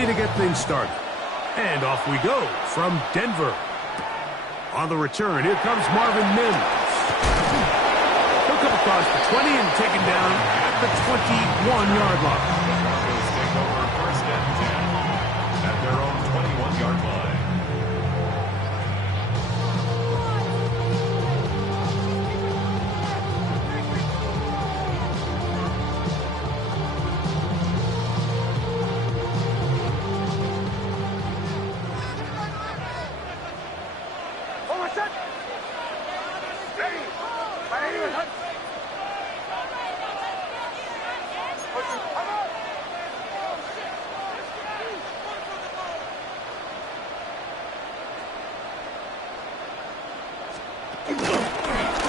ready to get things started. And off we go from Denver. On the return, here comes Marvin Mims. He'll come across the 20 and taken down at the 21-yard line. Broncos take over first and 10 at their own 21-yard line.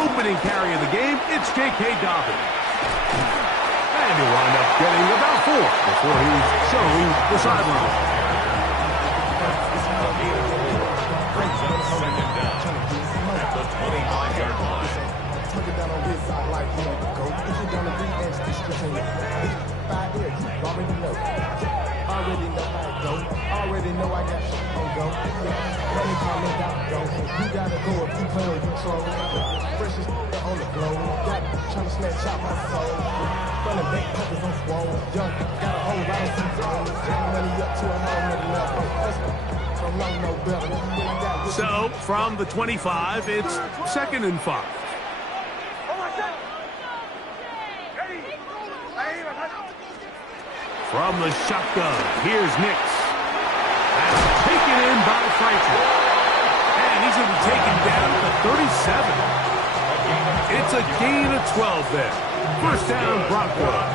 Opening carry of the game, it's J.K. Dobbins. And he'll wind up getting about 4 before he's showing the sideline. Brings up second down at the 25-yard line. Tuck it down on this side like you go. Push it down the 3-inch distribution. 5 years, you already know. Already know how it goes. Already know I got shit on go. Money coming down, go. You gotta go if you play on control. Precious on the glow. Got trying to snatch out my soul. Running back pockets on swole. Young, got a whole lot of seasons. Bring money up to a whole nother level. From low, no better. So, from the 25, it's 2nd and 5. From the shotgun, here's Nix. That's taken in by Franklin. And he's going to be taken down at the 37. It's a gain of 12 there. First down, Broncos.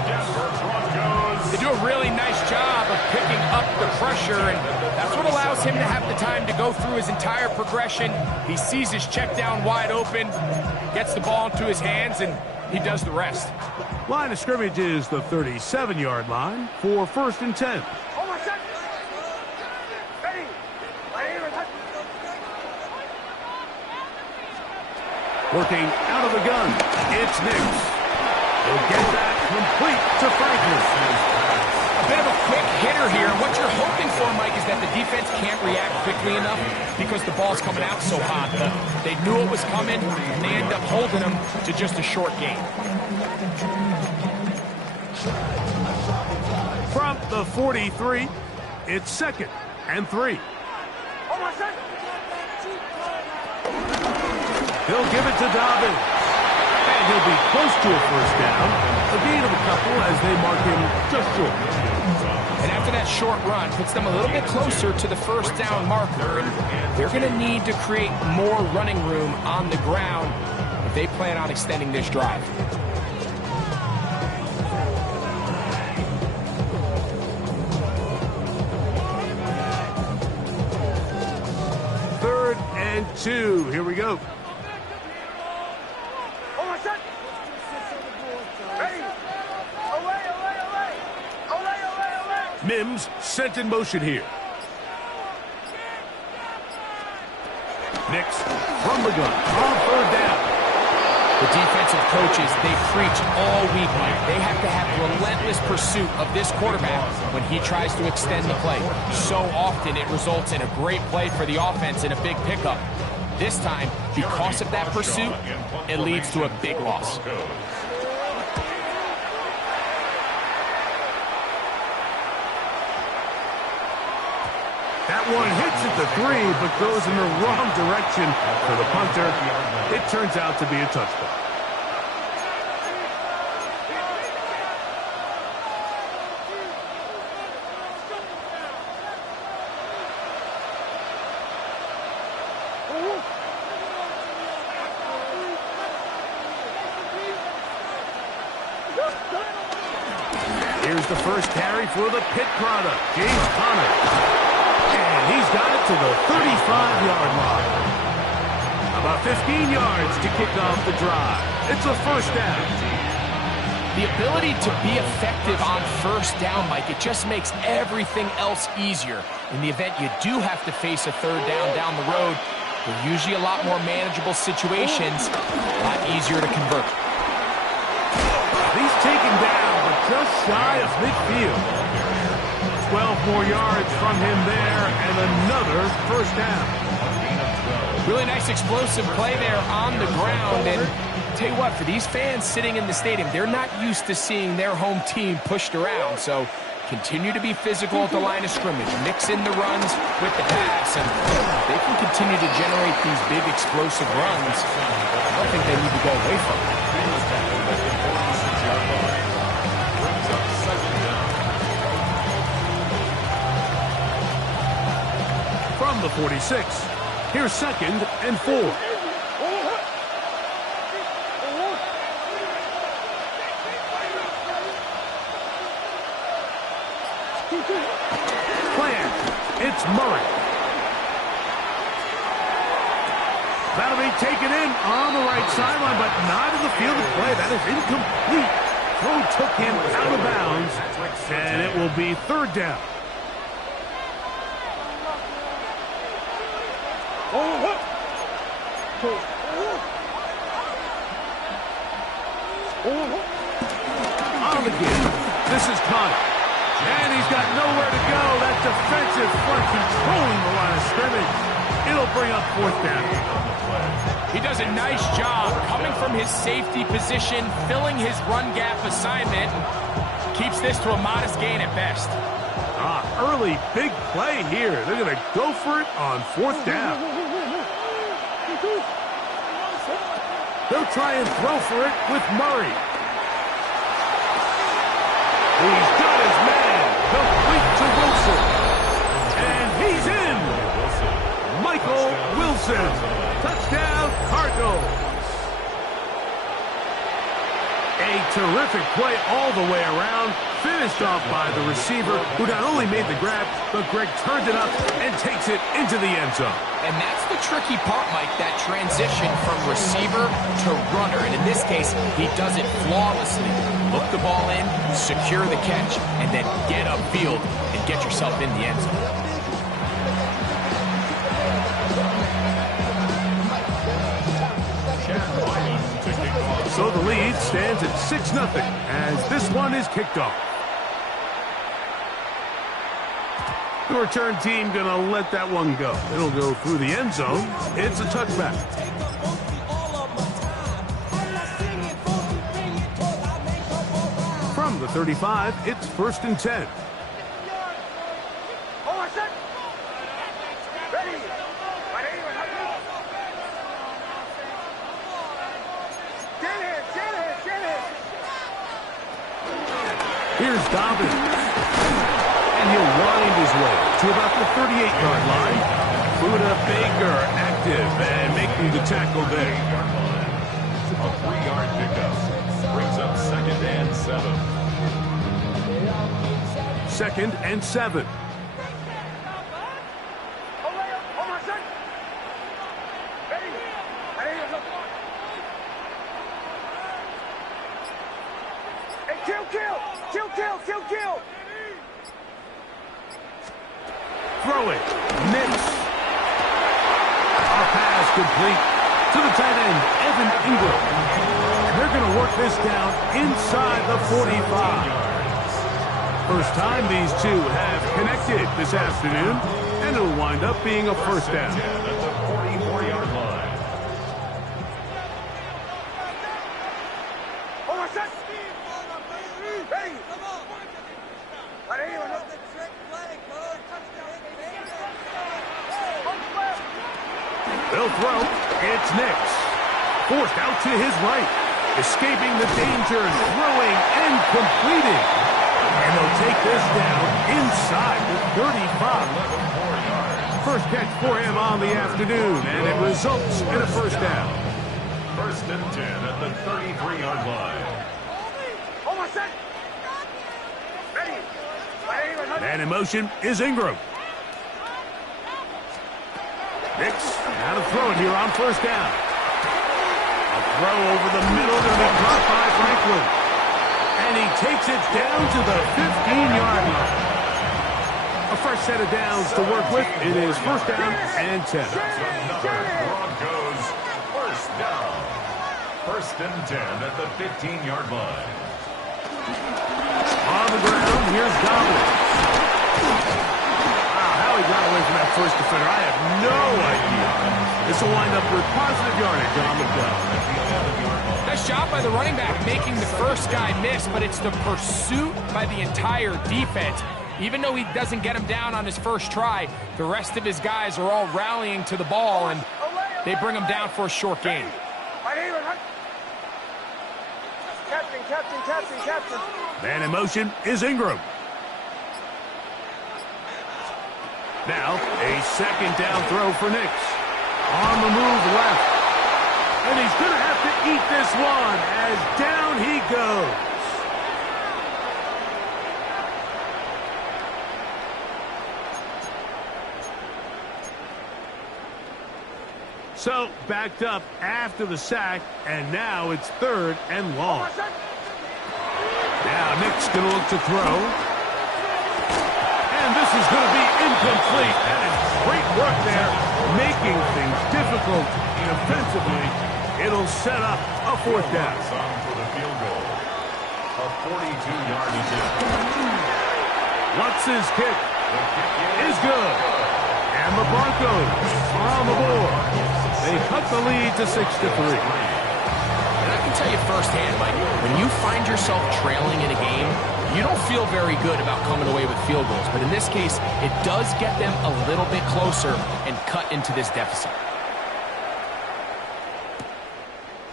They do a really nice job of picking up the pressure, and that's what allows him to have the time to go through his entire progression. He sees his check down wide open, gets the ball into his hands, and he does the rest. Line of scrimmage is the 37-yard line for 1st and 10. Working out of the gun, it's Nix. He'll get that complete to Franklin. A bit of a quick hitter here. What you're hoping for, Mike, is that the defense can't react quickly enough because the ball's coming out so hot. They knew it was coming, and they end up holding them to just a short gain. From the 43, it's 2nd and 3. He'll give it to Dobbins. And he'll be close to a first down. A gain of a couple as they mark him just short. And after that short run, puts them a little bit closer to the first down marker. And they're going to need to create more running room on the ground if they plan on extending this drive. Third and 2. Here we go. Mims sent in motion here. Nix from the gun on 3rd down. The defensive coaches, they preach all week, Mike. They have to have relentless pursuit of this quarterback when he tries to extend the play. So often it results in a great play for the offense and a big pickup. This time, because of that pursuit, it leads to a big loss. That one hits at the 3, but goes in the wrong direction for the punter. It turns out to be a touchdown. Here's the first carry for the Pitt product, James Conner. And he's got it to the 35-yard line. About 15 yards to kick off the drive. It's a first down. The ability to be effective on first down, Mike, it just makes everything else easier. In the event you do have to face a third down the road, they're usually a lot more manageable situations, a lot easier to convert. He's taken down, but just shy of midfield. 12 more yards from him there, and another first down. Really nice explosive play there on the ground. And tell you what, for these fans sitting in the stadium, they're not used to seeing their home team pushed around. So continue to be physical at the line of scrimmage. Mix in the runs with the pass, and they can continue to generate these big explosive runs. I don't think they need to go away from it. From the 46, here's 2nd and 4. Plan, it's Murray. That'll be taken in on the right sideline, but not in the field of play. That is incomplete. Throw took him out of bounds, and it will be 3rd down. On the game, this is Connor. And he's got nowhere to go. That defensive front controlling the line of scrimmage. It'll bring up 4th down. He does a nice job coming from his safety position, filling his run gap assignment. Keeps this to a modest gain at best. Early big play here. They're going to go for it on 4th down. They'll try and throw for it with Murray. He's got his man. Complete to Wilson. And he's in. Michael Wilson. Touchdown, Cardinals. A terrific play all the way around. Finished off by the receiver, who not only made the grab, but Greg turned it up and takes it into the end zone. And that's the tricky part, Mike, that transition from receiver to runner. And in this case, he does it flawlessly. Look the ball in, secure the catch, and then get upfield and get yourself in the end zone. So the lead stands at 6-0 as this one is kicked off. The return team going to let that one go. It'll go through the end zone. It's a touchback. From the 35, it's 1st and 10. Here's Dobbins. And he'll wind his way to about the 38-yard line. Buda Baker active and making the tackle there. A 3-yard pickup brings up 2nd and 7. 2nd and 7. Kill. Throw it. Nix. A pass complete to the tight end, Evan Ingram. They're going to work this down inside the 45. First time these two have connected this afternoon, and it'll wind up being a 1st down. At the 44-yard line. They'll throw. It's Nix. Forced out to his right. Escaping the danger, throwing and completing. And they'll take this down inside the 35. First catch for him on the afternoon, and it results in a 1st down. 1st and 10 at the 33-yard line. And in motion is Ingram. Nix, now to throw it here on 1st down. A throw over the middle to be caught by Franklin. And he takes it down to the 15-yard line. A fresh set of downs to work with. It is 1st down and 10. Broncos 1st down. 1st and 10 at the 15-yard line. On the ground, here's Dobbins. first defender? I have no idea. This will wind up with positive yardage on the play. Nice job by the running back making the first guy miss, but it's the pursuit by the entire defense. Even though he doesn't get him down on his first try, the rest of his guys are all rallying to the ball, and they bring him down for a short gain. Captain. Man in motion is Ingram. Now, a second down throw for Nix. On the move left. And he's going to have to eat this one as down he goes. So, backed up after the sack, and now it's 3rd and long. Now, Nick's going to look to throw. And this is going to be incomplete. That is great work there, making things difficult defensively. It'll set up a 4th down. For the field goal. A 42-yard attempt. Lutz's kick is good. And the Broncos are on the board. They cut the lead to 6-3. And I can tell you firsthand, Mike, when you find yourself trailing in a game, you don't feel very good about coming away with field goals. But in this case, it does get them a little bit closer and cut into this deficit.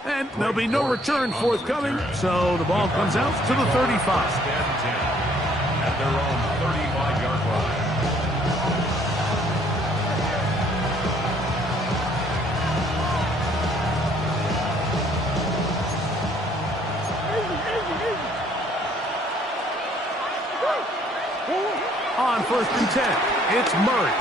And there'll be no return forthcoming, so the ball comes out to the 35. At their own 35-yard line. On 1st and 10, it's Murray.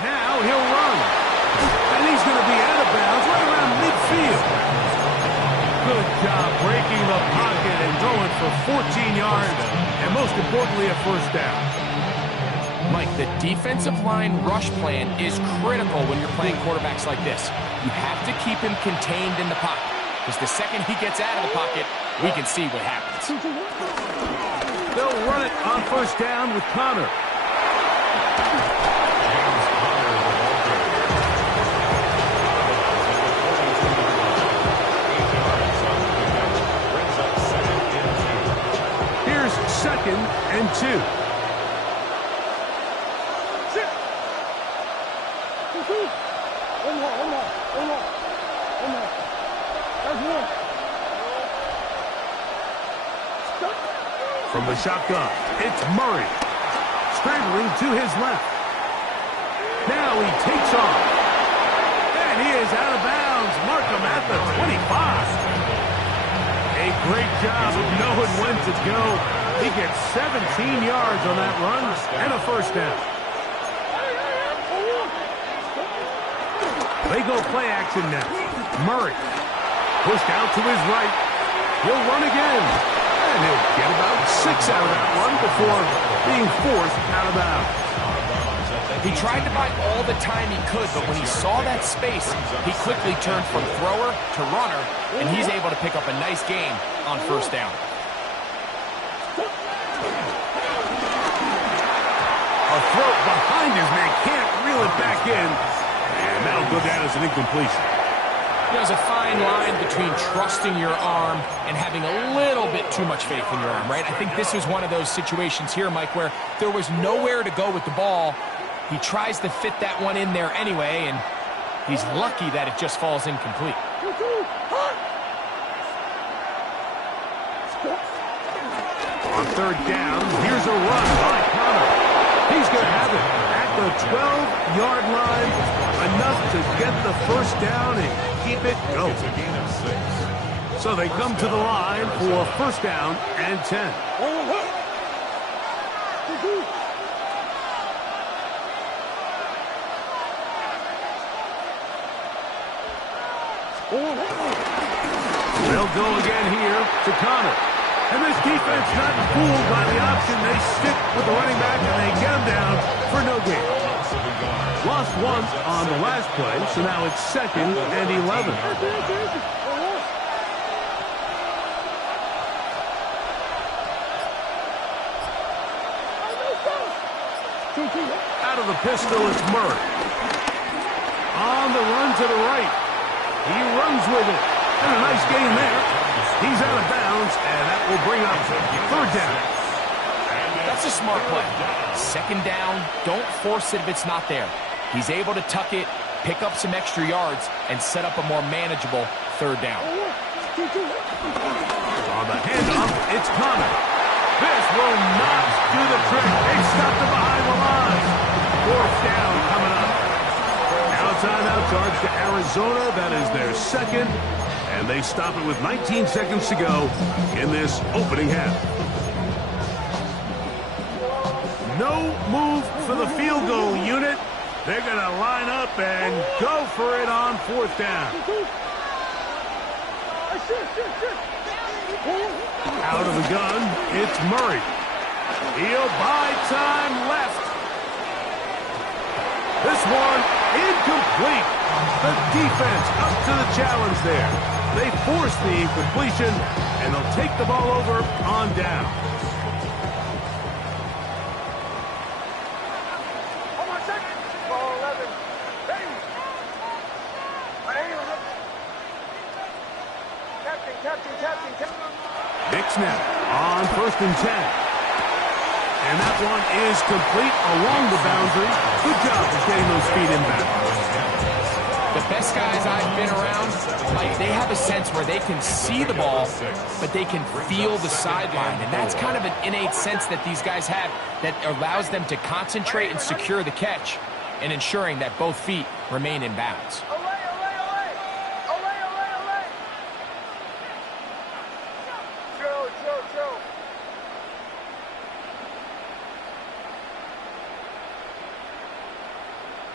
Now he'll run. And he's going to be out of bounds right around midfield. Good job breaking the pocket and going for 14 yards, and most importantly, a 1st down. Mike, the defensive line rush plan is critical when you're playing quarterbacks like this. You have to keep him contained in the pocket, because the second he gets out of the pocket, we can see what happens. They'll run it on 1st down with Connor. Here's 2nd and 2. From the shotgun, it's Murray. Scrambling to his left. Now he takes off. And he is out of bounds. Mark him at the 25. A great job of knowing when to go. He gets 17 yards on that run and a 1st down. They go play action now. Murray pushed out to his right. He'll run again. And he'll get about 6 out of that one before being forced out of bounds. He tried to buy all the time he could, but when he saw that space, he quickly turned from thrower to runner, and he's able to pick up a nice gain on 1st down. A throw behind his man, can't reel it back in, and that'll go down as an incompletion. There's a fine line between trusting your arm and having a little bit too much faith in your arm, right? I think this is one of those situations here, Mike, where there was nowhere to go with the ball. He tries to fit that one in there anyway, and he's lucky that it just falls incomplete. On 3rd down, here's a run by Connor. He's going to have it at the 12-yard line, enough to get the 1st down and keep it going. It's a gain of 6. So they come to the line for 1st down and 10. They'll go again here to Connor. And this defense not fooled by the option. They stick with the running back and they get him down for no gain. Lost one on the last play, so now it's 2nd and 11. Out of the pistol, it's Murray. On the run to the right. He runs with it. And a nice gain there. He's out of bounds, and that will bring up 3rd down. That's a smart play. 2nd down, don't force it if it's not there. He's able to tuck it, pick up some extra yards, and set up a more manageable 3rd down. On the handoff, it's Connor. This will not do the trick. They stopped it behind the line. 4th down coming up. Now timeout charge to Arizona. That is their 2nd. And they stop it with 19 seconds to go in this opening half. No move for the field goal unit. They're going to line up and go for it on 4th down. Out of the gun, it's Murray. He'll buy time left. This one incomplete. The defense up to the challenge there. They force the incompletion, and they'll take the ball over on down. Big snap on 1st and 10. And that one is complete along the boundary. Good job of getting those feet inbound. The best guys I've been around, Mike, they have a sense where they can see the ball, but they can feel the sideline. And that's kind of an innate sense that these guys have that allows them to concentrate and secure the catch and ensuring that both feet remain in bounds.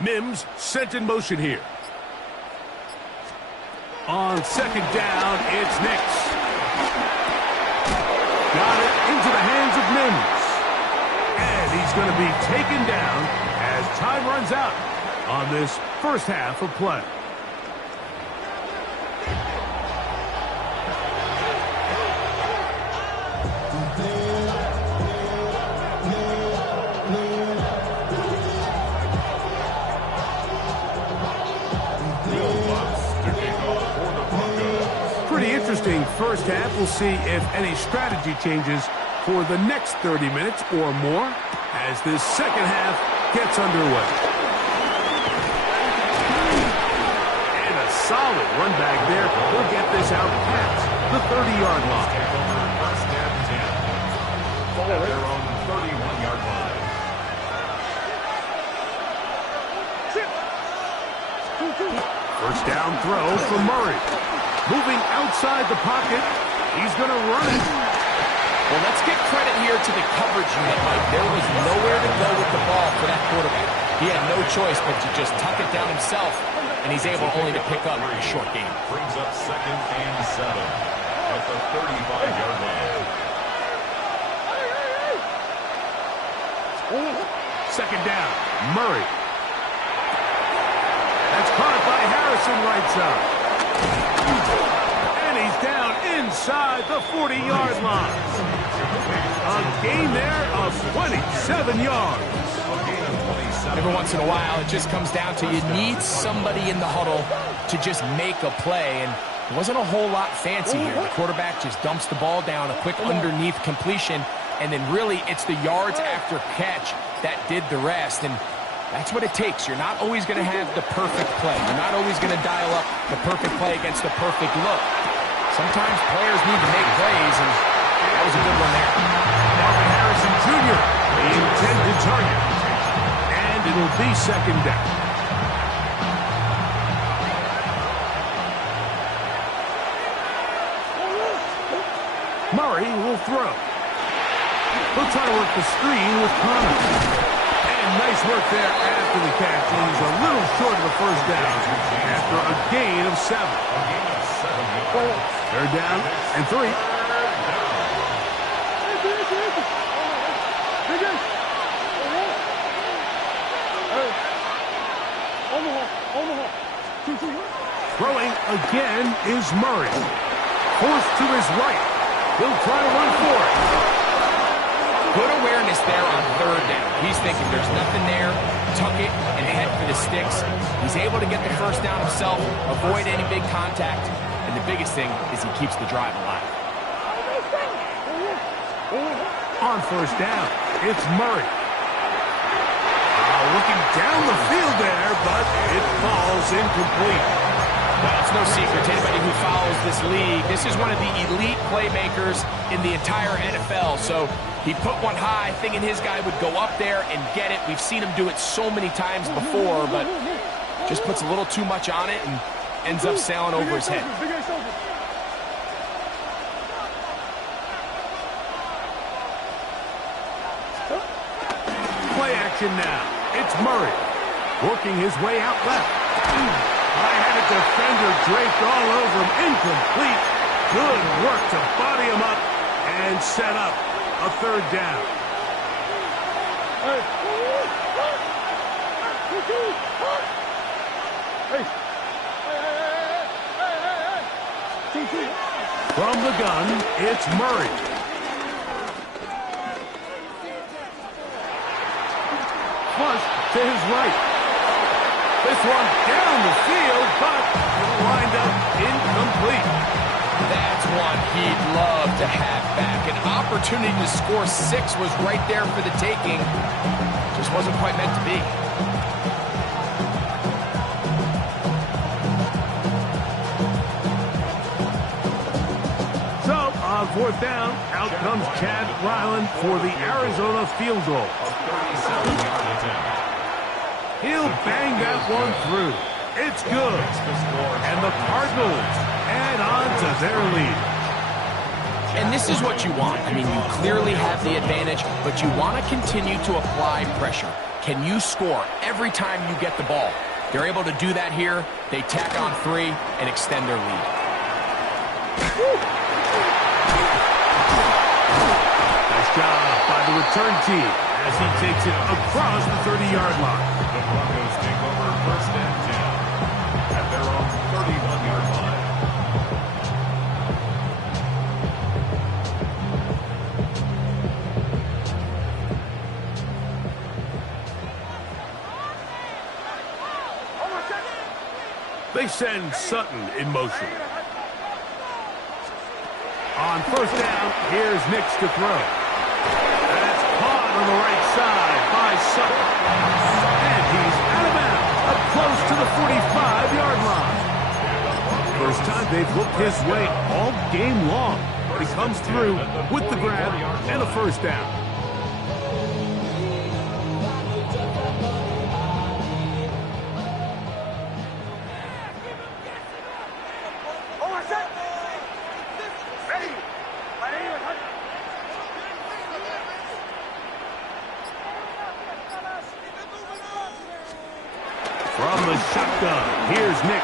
Mims sent in motion here. On 2nd down, it's Nix. Got it into the hands of Mims. And he's going to be taken down as time runs out on this 1st half of play. Interesting 1st half. We'll see if any strategy changes for the next 30 minutes or more as this 2nd half gets underway. And a solid run back there. We'll get this out past the 30-yard line. 1st and 10. At their own 31-yard line. First down throw for Murray. Moving outside the pocket. He's going to run it. Well, let's give credit here to the coverage unit, Mike. There was nowhere to go with the ball for that quarterback. He had no choice but to just tuck it down himself, and he's able only to pick up a short gain. Brings up 2nd and 7 at the 35-yard line. 2nd down. Murray. That's caught by Harrison right side. And he's down inside the 40-yard line. A gain there of 27 yards. Every once in a while, it just comes down to you need somebody in the huddle to just make a play. And it wasn't a whole lot fancy here. The quarterback just dumps the ball down, a quick underneath completion, and then really it's the yards after catch that did the rest. And that's what it takes. You're not always going to have the perfect play. You're not always going to dial up the perfect play against the perfect look. Sometimes players need to make plays, and that was a good one there. Marvin Harrison Jr., the intended target. And it'll be 2nd down. Murray will throw. He'll try to work the screen with Connor. Nice work there after the catch. And he's a little short of the 1st down after a gain of 7. 3rd down and 3. Throwing again is Murray. Forced to his right. He'll try to run for it. Good awareness there on third down. He's thinking there's nothing there. Tuck it and head for the sticks. He's able to get the first down himself, avoid any big contact, and the biggest thing is he keeps the drive alive. On first down, it's Murray. Looking down the field there, but it falls incomplete. Well, it's no secret to anybody who follows this league. This is one of the elite playmakers in the entire NFL. So he put one high, thinking his guy would go up there and get it. We've seen him do it so many times before, but just puts a little too much on it and ends up sailing over his head. Play action now. It's Murray working his way out left. I had a defender draped all over him. Incomplete. Good work to body him up and set up a third down. From the gun, it's Murray. Flush to his right. This one down the field, but it'll wind up incomplete. That's one he'd love to have back. An opportunity to score 6 was right there for the taking. Just wasn't quite meant to be. So, on fourth down, out comes Chad Ryland for the Arizona field goal. He'll bang that one through. It's good. And the Cardinals add on to their lead. And this is what you want. I mean, you clearly have the advantage, but you want to continue to apply pressure. Can you score every time you get the ball? They're able to do that here. They tack on 3 and extend their lead. Nice job by the return team as he takes it across the 30-yard line. The Broncos take over first and 10 at their own 31-yard line. They send Sutton in motion. On first down, here's Nix to throw. That's caught on the right side by Sutton. And he's out of bounds, up close to the 45-yard line. First time they've looked his way all game long. He comes through with the grab and a first down. From the shotgun, here's Nix.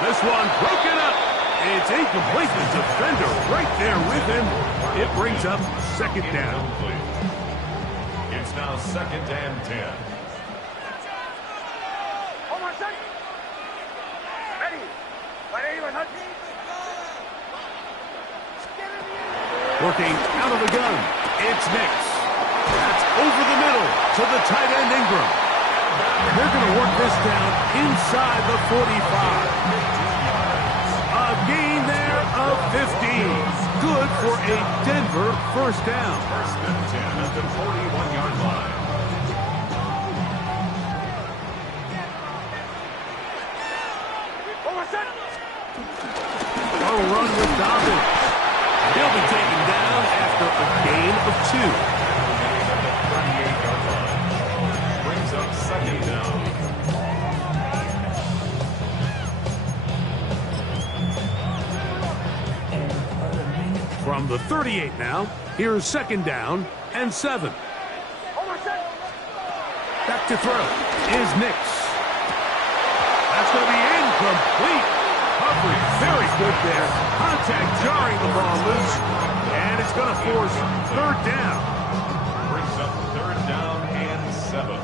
This one broken up. It's incomplete. The defender right there with him. It brings up second down. It's now second and 10. Working out of the gun, it's Nix. That's over the middle to the tight end Ingram. They're going to work this down inside the 45. A gain there of 15. Good for a Denver first down. First and 10 at the 41-yard line. A run with Dobbins. He'll be taken down after a gain of 2. At the 38-yard line. Brings up second down. From the 38 now, here's second down and 7. Back to throw is Nix. That's going to be incomplete. Coverage very good there. Contact jarring the ball loose. And it's going to force third down. Brings up third down and 7.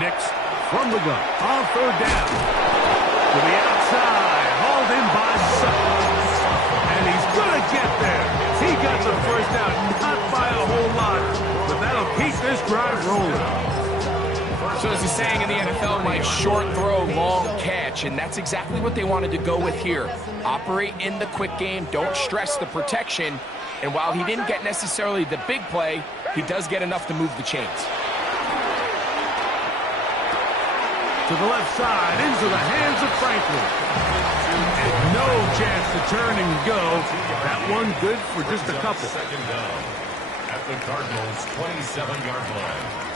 Nix from the gun on third down. To the outside, hauled in by Sutton. And he's going to get there. He got the first down, not by a whole lot, but that'll keep this drive rolling. So as the saying in the NFL, Mike, short throw, long catch, and that's exactly what they wanted to go with here. Operate in the quick game, don't stress the protection, and while he didn't get necessarily the big play, he does get enough to move the chains. To the left side, into the hands of Franklin. And no chance to turn and go. That one good for just a couple. Second down at the Cardinals' 27-yard line.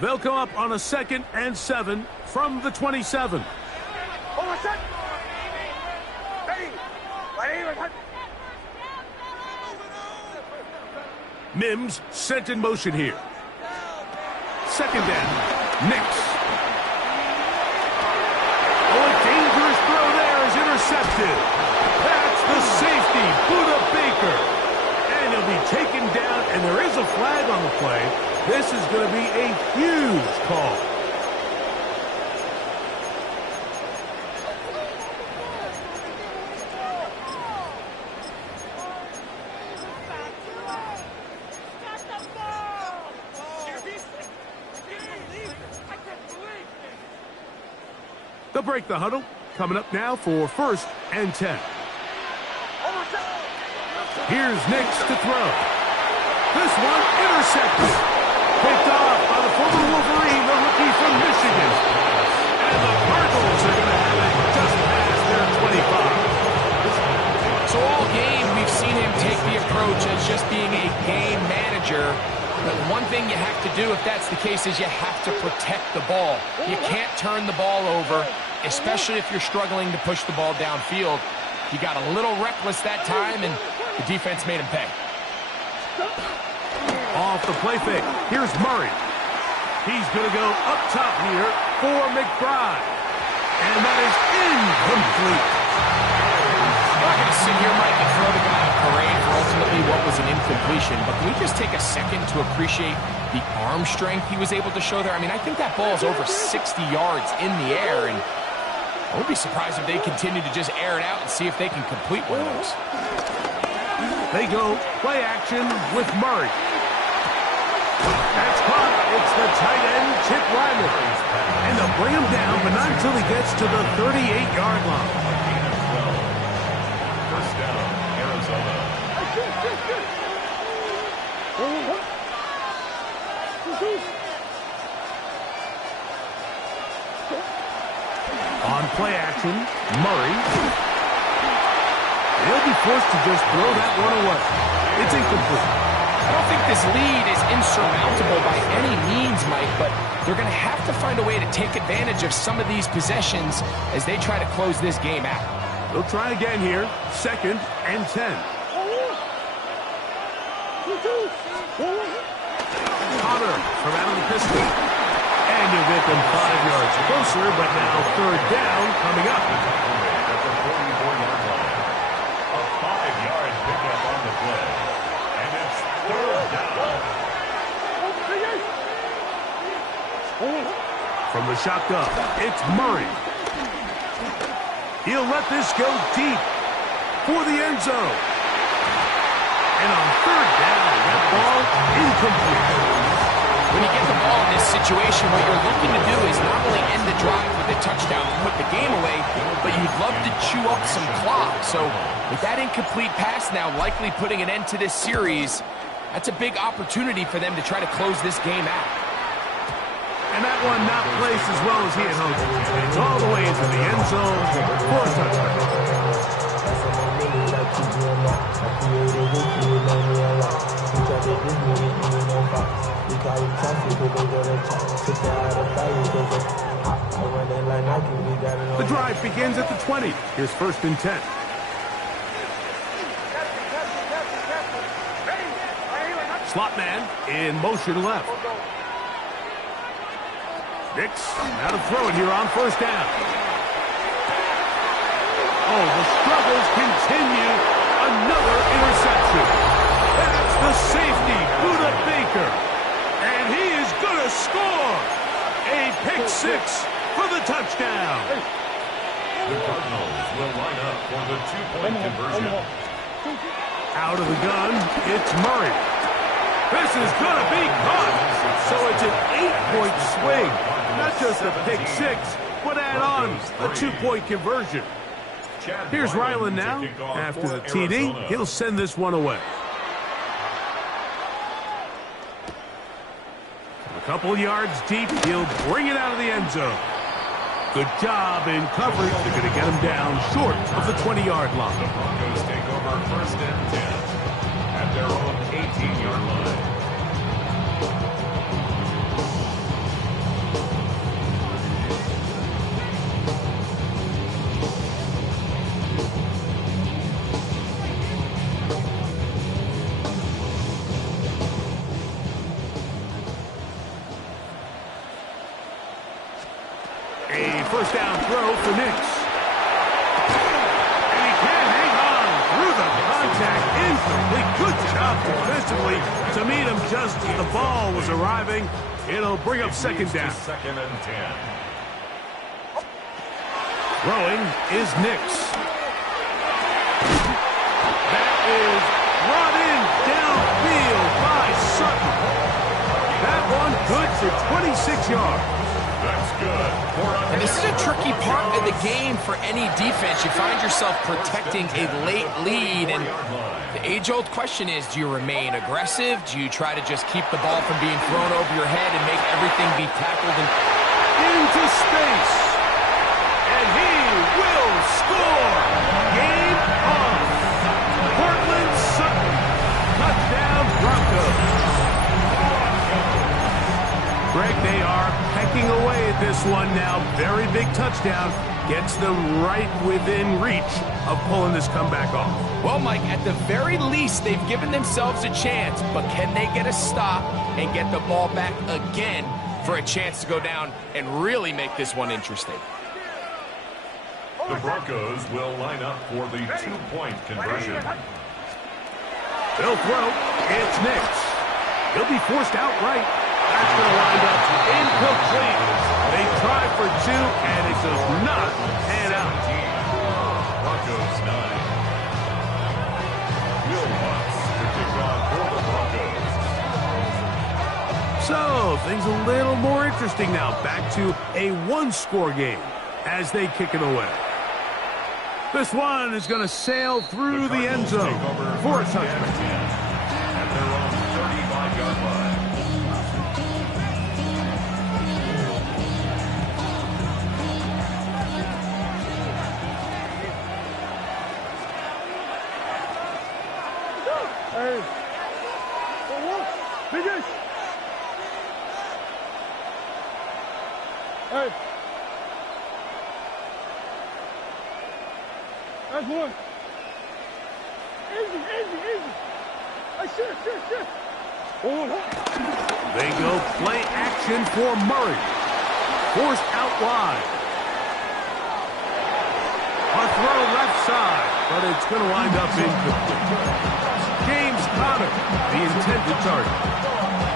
They'll come up on a 2nd and 7 from the 27. Mims sent in motion here. 2nd down. Nix. Oh, a dangerous throw there is intercepted. That's the safety, Buda Baker. And he'll be taken down, and there is a flag on the play. This is going to be a huge call. They'll break the huddle. Coming up now for 1st and 10. Here's Nix to throw. This one intercepted. Picked off by the former Wolverine, the rookie from Michigan. And the Cardinals are going to have it just past their 25. So all game, we've seen him take the approach as just being a game manager. But one thing you have to do, if that's the case, is you have to protect the ball. You can't turn the ball over, especially if you're struggling to push the ball downfield. He got a little reckless that time, and the defense made him pay. Off the play fake. Here's Murray. He's going to go up top here for McBride. And that is incomplete. I'm not going to sit here, Mike, and throw the guy a parade for ultimately what was an incompletion, but can we just take a second to appreciate the arm strength he was able to show there? I mean, I think that ball is over 60 yards in the air, and I wouldn't be surprised if they continue to just air it out and see if they can complete one of those. They go play action with Murray. That's caught. It's the tight end, Chip Wyman. And they'll bring him down, but not until he gets to the 38-yard line. First down, Arizona. On play action, Murray. He'll be forced to just throw that one away. It's incomplete. I don't think this lead is insurmountable by any means, Mike, but they're going to have to find a way to take advantage of some of these possessions as they try to close this game out. They'll try again here, 2nd and 10. Potter from out of the pistol. And you'll get them 5 yards closer, but now 3rd down coming up. At the 44-yard line. A 5-yard pickup on the play. And it's 3rd down. From the shotgun, it's Murray. He'll let this go deep for the end zone. And on 3rd down, that ball incomplete. When you get the ball in this situation, what you're looking to do is not only end the drive with a touchdown and put the game away, but you'd love to chew up some clock. So with that incomplete pass now likely putting an end to this series, that's a big opportunity for them to try to close this game out. And that one not placed as well as he had hoped. It's all the way into the end zone for a touchdown. begins at the 20. Here's 1st and 10. Slot man in motion left. Nix now to throw it here on 1st down. Oh, the struggles continue. Another interception. That's the safety, Buda Baker. And he is going to score. A pick 6 for the touchdown. The Cardinals will line up for the 2-point conversion. Out of the gun, it's Murray. This is going to be caught. So it's an 8-point swing. Not just a pick 6, but add on a 2-point conversion. Here's Ryland now. After the TD, he'll send this one away. A couple yards deep, he'll bring it out of the end zone. Good job in coverage. They're going to get him down short of the 20-yard line. The Broncos take over 1st and 10 at their own 18-yard line. A 1st down throw for Nix. And he can hang on through the contact. Incomplete. Good job defensively to meet him just as the ball was arriving. It'll bring up 2nd down. 2nd and 10. Throwing is Nix. That is brought in downfield by Sutton. That one good for 26 yards. That's good. And this is a tricky part of the game for any defense. You find yourself protecting a late lead, and the age-old question is, do you remain aggressive? Do you try to just keep the ball from being thrown over your head and make everything be tackled into space? And he will score. Game on. Portland Sutton. Touchdown Broncos. Greg, they are pecking away at this one now. Very big touchdown. Gets them right within reach of pulling this comeback off. Well, Mike, at the very least, they've given themselves a chance, but can they get a stop and get the ball back again for a chance to go down and really make this one interesting? The Broncos will line up for the 2-point conversion. They'll throw. It's Nix. He'll be forced outright. That's going to wind up incomplete. They try for 2, and it does not pan out. Broncos 9. Will Lutz to kick off for the Broncos. So, things a little more interesting now. Back to a 1-score game as they kick it away. This one is going to sail through the end zone for a touchdown. At their own 35-yard line. Hey. Biggest. Hey. That's one. Easy. Hey, shit. They go play action for Murray. Forced out wide. A throw left side, but it's going to wind up incomplete. James Conner, the intended target.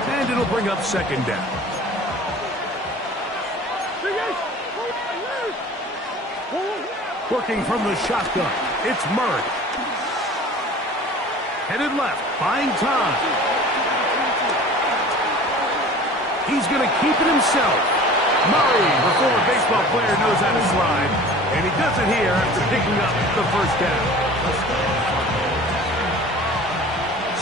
And it'll bring up 2nd down. Working from the shotgun, it's Murray. Headed left, buying time. He's going to keep it himself. Murray, the former baseball player, knows how to slide. And he does it here after picking up the 1st down.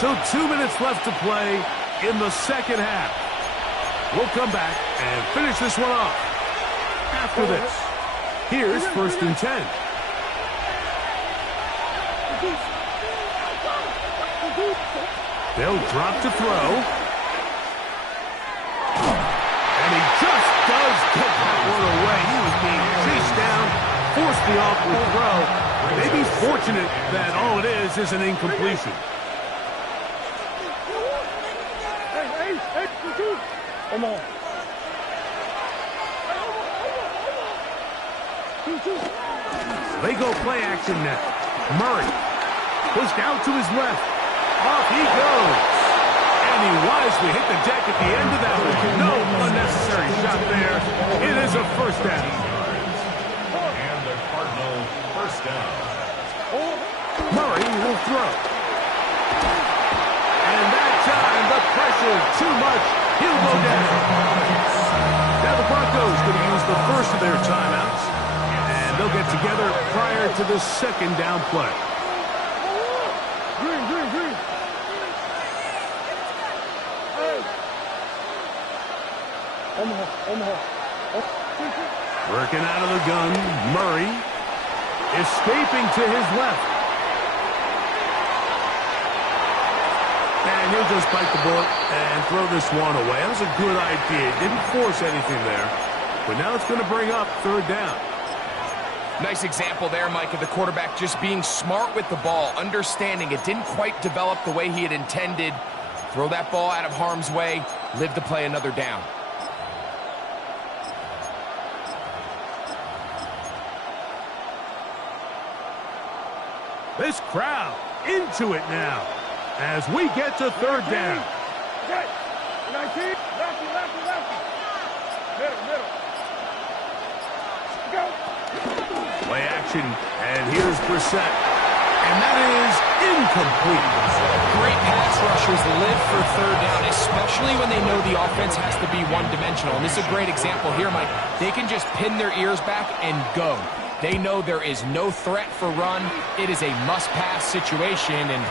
So 2 minutes left to play in the 2nd half. We'll come back and finish this one off after this. Here's 1st and 10. They'll drop to throw. And he just does get that one away. He was being chased down, forced the awkward throw. Maybe he's fortunate that all it is an incompletion. Come on. They go play action now. Murray pushed out to his left. Off he goes. And he wisely hit the deck at the end of that one. No unnecessary shot there. It is a first down. And the Cardinals first down. Murray will throw. And that time, the pressure too much. He'll go down. Now the Broncos going to use the first of their timeouts. And they'll get together prior to the second down play. Green. Omaha. Working out of the gun, Murray escaping to his left. And he'll just bite the bullet and throw this one away. That was a good idea. Didn't force anything there. But now it's going to bring up third down. Nice example there, Mike, of the quarterback just being smart with the ball, understanding it didn't quite develop the way he had intended. Throw that ball out of harm's way, live to play another down. This crowd into it now as we get to third down. 19, lefty. Middle. Go. Play action, and here's Brissett. And that is incomplete. Great pass rushers live for third down, especially when they know the offense has to be one-dimensional. And this is a great example here, Mike. They can just pin their ears back and go. They know there is no threat for run. It is a must-pass situation, and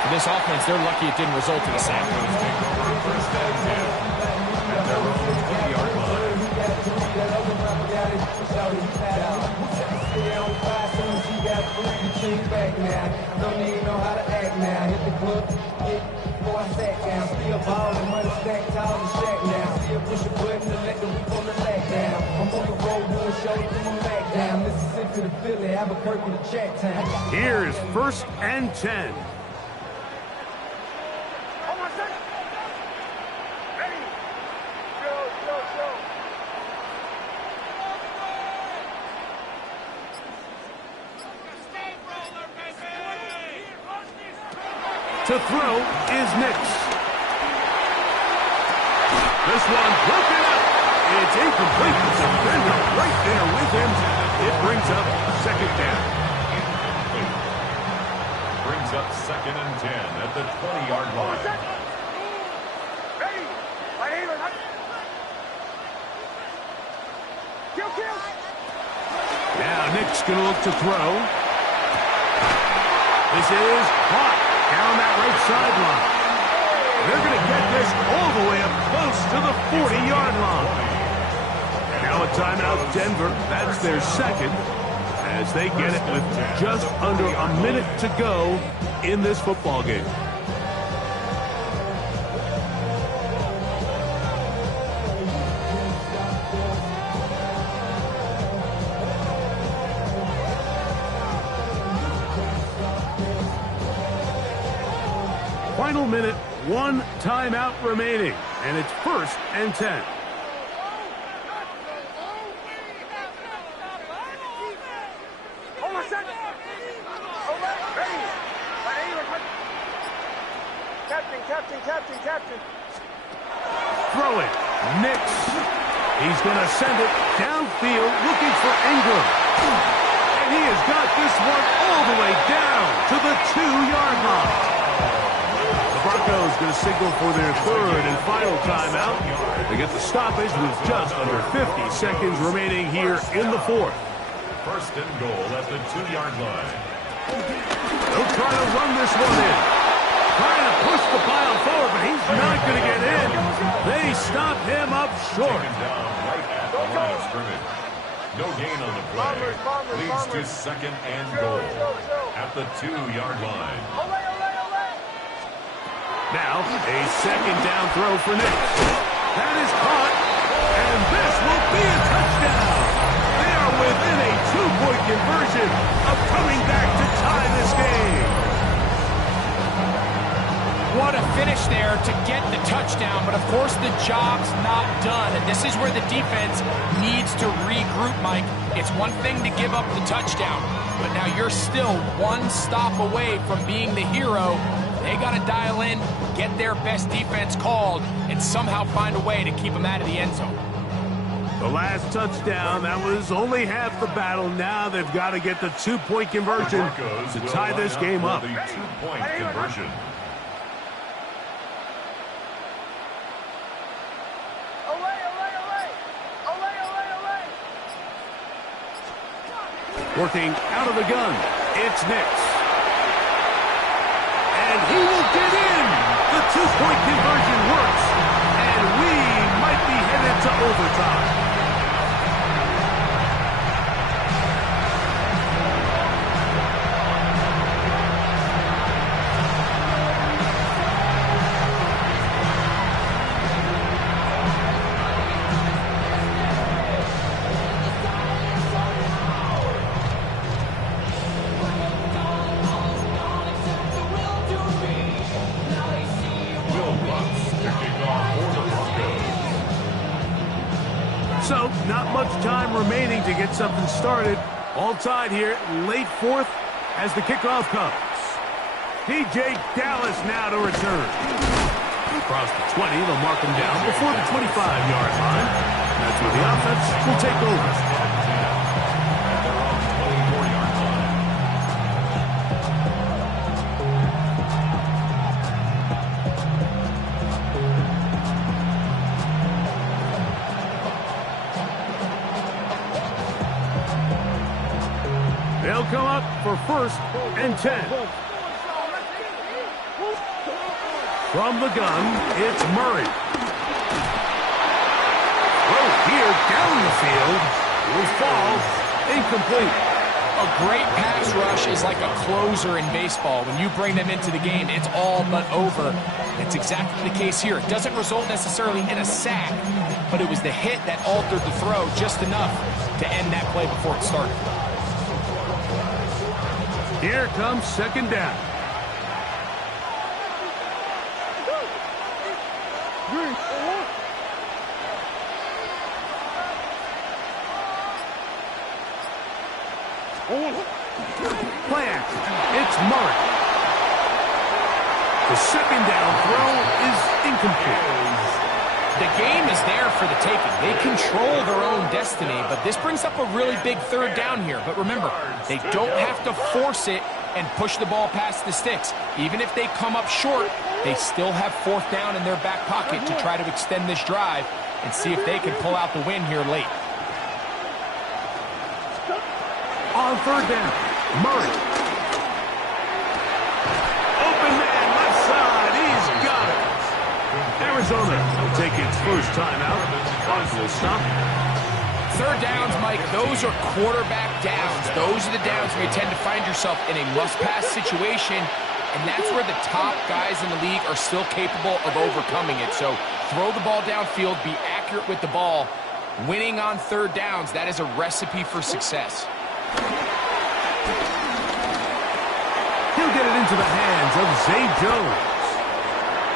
for this offense, they're lucky it didn't result in a sack. First and 10 at their own 20-yard line. Don't even know how to act now. Hit the club, before I sat down. Still ballin', money stacked tall and shack now. Still push a button to let the week on the lag down. I'm on the road doing shows through my back down. Mississippi to Philly, Albuquerque to Chattown. Here's first and 10. To throw is Nix. This one broken up. It's incomplete. The defender right there with him. It brings up second down. Brings up second and 10 at the 20-yard line. Now Nick's going to look to throw. This is caught down that right sideline. They're going to get this all the way up close to the 40-yard line. Now a timeout, Denver. That's their second as they get it with just under a minute to go in this football game. Final minute, one timeout remaining, and it's first and 10. Captain. Throwing, Nix. He's going to send it downfield looking for Ingram. And he has got this one all the way down to the 2-yard line. The Broncos going to signal for their third and final timeout. They get the stoppage with just under 50 seconds remaining here in the fourth. First and goal at the 2-yard line. They'll try to run this one in. Trying to push the pile forward, but he's not going to get in. They stop him up short. Taken down right at the line of scrimmage. No gain on the play. Leads to second and goal at the 2-yard line. Now, a second down throw for Nix. That is caught, and this will be a touchdown. They are within a two-point conversion of coming back to tie this game. What a finish there to get the touchdown, but of course the job's not done, and this is where the defense needs to regroup, Mike. It's one thing to give up the touchdown, but now you're still one stop away from being the hero. They got to dial in, get their best defense called, and somehow find a way to keep them out of the end zone. The last touchdown, that was only half the battle. Now they've got to get the two-point conversion to tie this game up. The two-point conversion. Working out of the gun, it's Nix. And he will get in. The two-point conversion works. And we might be headed to overtime. So, not much time remaining to get something started. All tied here, late fourth as the kickoff comes. DJ Dallas now to return. Across the 20, they'll mark him down before the 25-yard line. That's where the offense will take over. They'll come up for 1st and 10. From the gun, it's Murray. Throw here down the field. Will fall incomplete. A great pass rush is like a closer in baseball. When you bring them into the game, it's all but over. It's exactly the case here. It doesn't result necessarily in a sack, but it was the hit that altered the throw just enough to end that play before it started. Here comes 2nd down. Play action. It's Murray. The 2nd down throw is incomplete. The game is there for the taking. They control their own destiny, but this brings up a really big 3rd down here. But remember, they don't have to force it and push the ball past the sticks. Even if they come up short, they still have 4th down in their back pocket to try to extend this drive and see if they can pull out the win here late. On 3rd down, Murray. Open man, left side, he's got it. Arizona will take its first timeout. Clock will stop. 3rd downs, Mike, those are quarterback downs. Those are the downs where you tend to find yourself in a must-pass situation, and that's where the top guys in the league are still capable of overcoming it. So throw the ball downfield, be accurate with the ball. Winning on 3rd downs, that is a recipe for success. He'll get it into the hands of Zay Jones.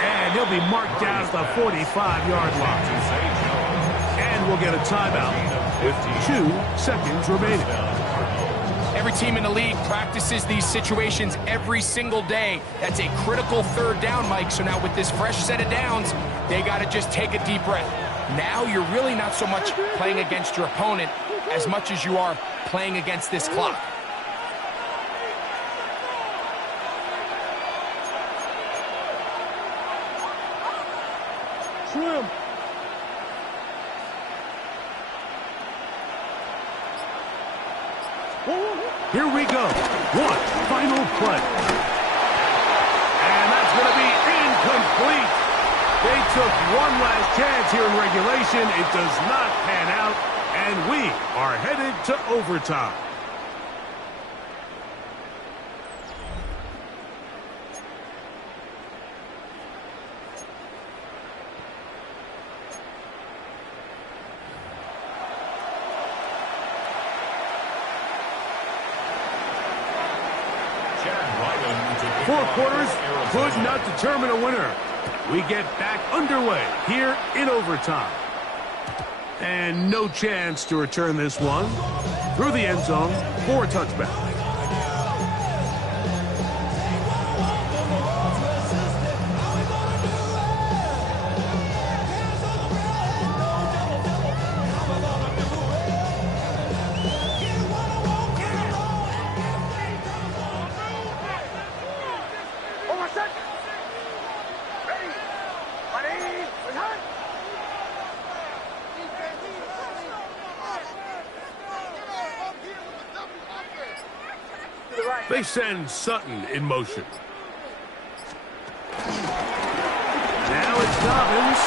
And he'll be marked down at the 45-yard line. And we'll get a timeout with 2 seconds remaining. Every team in the league practices these situations every single day. That's a critical 3rd down, Mike. So now with this fresh set of downs, they got to just take a deep breath. Now you're really not so much playing against your opponent as much as you are playing against this clock. Swim. Here we go. One final play. And that's going to be incomplete. They took one last chance here in regulation. It does not pan out, and we are headed to overtime. Four quarters could not determine a winner. We get back underway here in overtime. And no chance to return this one through the end zone for a touchback. They send Sutton in motion. Now it's Dobbins,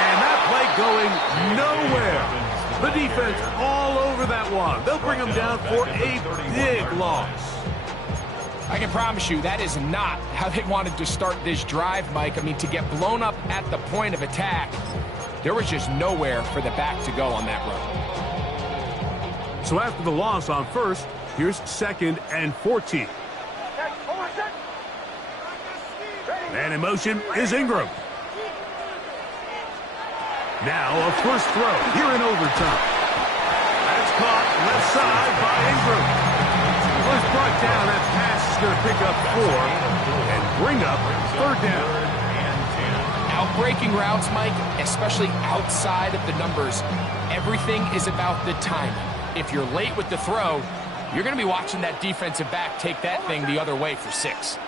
and that play going nowhere. The defense all over that one. They'll bring him down for a big loss. I can promise you that is not how they wanted to start this drive, Mike. I mean, to get blown up at the point of attack, there was just nowhere for the back to go on that run. So after the loss on first, here's 2nd and 14. And in motion is Ingram. Now a first throw here in overtime. That's caught left side by Ingram. Was brought down. That pass is going to pick up 4 and bring up 3rd down. Outbreaking routes, Mike, especially outside of the numbers, everything is about the timing. If you're late with the throw, you're going to be watching that defensive back take that thing the other way for 6.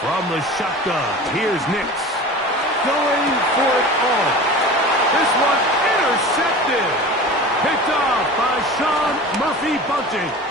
From the shotgun, here's Nix. Going for it all. This one intercepted. Picked off by Sean Murphy-Bunting.